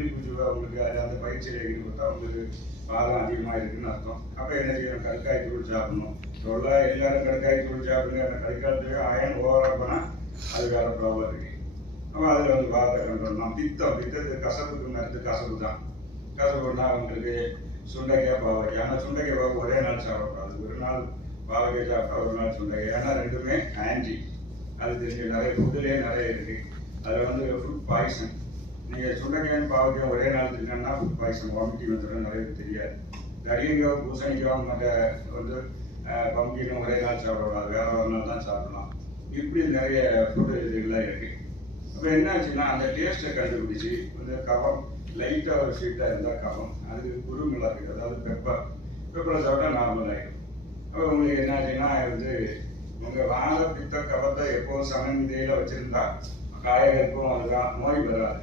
புள்ளி பூச்சி அவங்களுக்கு அந்த பயிற்சியில் ஈடுபட்டால் அவங்களுக்கு பாதம் அதிகமாக இருக்குன்னு அர்த்தம். அப்போ என்ன செய்யணும்? கடுக்காய் தூள் சாப்பிடணும். எல்லாரும் கடுக்காய் தூள் சாப்பிடுங்க. அந்த கடுக்காய்க்கு அயன் ஓவராக போனால் அது வேற ப்ராப்ளம் இருக்கு. அப்போ அதில் வந்து பாதத்தை கண்ட்ரோல். பித்தத்துக்கு கசப்புக்கு மருந்து கசப்பு தான். கசப்புன்னா அவங்களுக்கு சுண்டைக்காய் பாவக்காய். ஆனால் சுண்டைக்காய் பாவக்காய் ஒரே நாள் சாப்பிடக்கூடாது. ஒரு நாள் பாவக்காய் சாப்பிட்டா ஒரு நாள் சுண்டைக்காய். ஏன்னா ரெண்டுமே ஆன்டி. அது தெரிஞ்சு நிறைய ஃபுட்டுலேயே நிறைய இருக்கு. அதில் வந்து ஃபுட் பாய்சன். நீங்கள் சுண்டைக்காயும் பாவக்காயும் ஒரே நாள் தின்னா ஃபுட் பாய்சன், வாமிட்டிங் வந்துடும். நிறைய தெரியாது. தடியங்காய் பூசணிக்காய் மற்ற வந்து பம்கினும் ஒரே நாள் சாப்பிடக்கூடாது. வேற ஒரு நாள் தான் சாப்பிடலாம். இப்படி நிறைய ஃபுட்டு இதுகள்லாம் இருக்கு. அப்போ என்னாச்சுன்னா அந்த டேஸ்ட்டை கண்டுபிடிச்சி வந்து கபம் லைட்டாக ஒரு ஸ்வீட்டாக இருந்தால் கபம், அதுக்கு குறுமிளகு அதாவது பெப்பரை சாப்பிட்டா நார்மல் ஆகிடும். அப்போ உங்களுக்கு என்னாச்சுன்னா வந்து உங்கள் வாத பித்த கபத்தை எப்போதும் சமநிலையில் வச்சுருந்தா காயகற்பம் அதுதான் நோய் வராது.